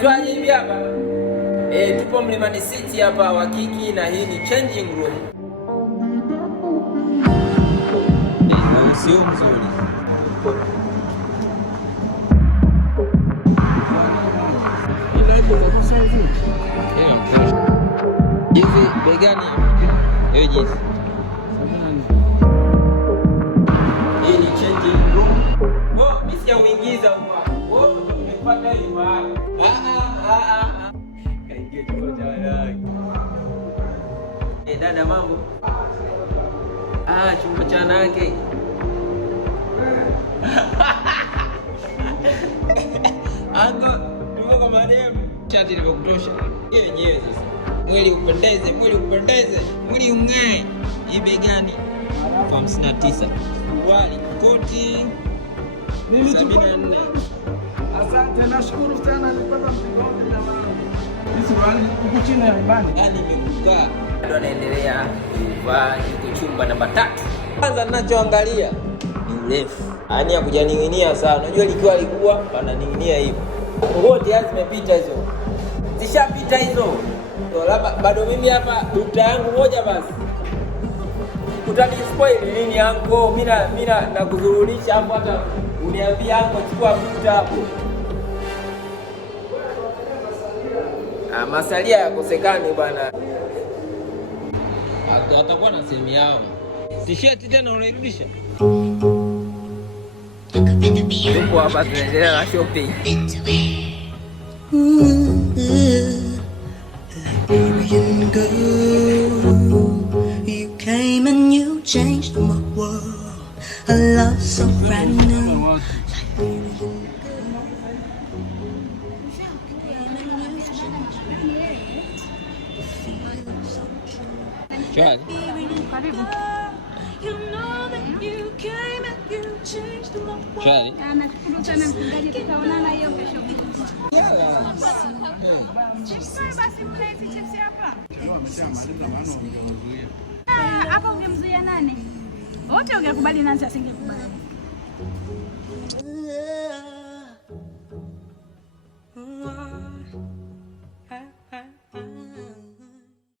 Tuaje hivi hapa? Tupo Mlimani City hapa Wakiki na hii ni changing room. Sio mzuri. Hivi begani? Hiyo jinsi. Hii ni changing room. Mimi sijauingiza huko. Umepata hiyo hapa. Kaingia chumba cha wanawake. Dada mambo. Chumba cha wanawake. Ango, tuko kwa mademu. Shati limekutosha. Ile yenyewe sasa. Mwili upendeze, mwili ung'ae. Hii begani 59. Wali koti 74. Asante, nashukuru sana nilipata mzigo wangu na mama. Hizi wali huko chini ya mbani. Nimekaa. Ndio anaendelea kuvaa chumba namba 3. Kwanza ninachoangalia ni urefu. Yaani ya kujaning'inia sana. Unajua likiwa likubwa pananing'inia hivi. Nguo tayari zimepita hizo. Zishapita hizo. Ndio labda bado mimi hapa dukta yangu moja basi. Utanispoil nini yangu? Mimi nakuzurulisha hapo hata uniambia yangu chukua vitu hapo. Masalia yakosekani bwana. Atakuwa na sehemu yao. T-shirt tena unairudisha? Tupo hapa tunaendelea na shopping. You came and you changed my world. A love so brand new. Shwari. Shwari. Nashukuru sana mchungaji, tutaonana hiyo kesho. Basi mna hizi chips hapa. Hapa ungemzuia nani? Wote ungekubali, nani asingekubali?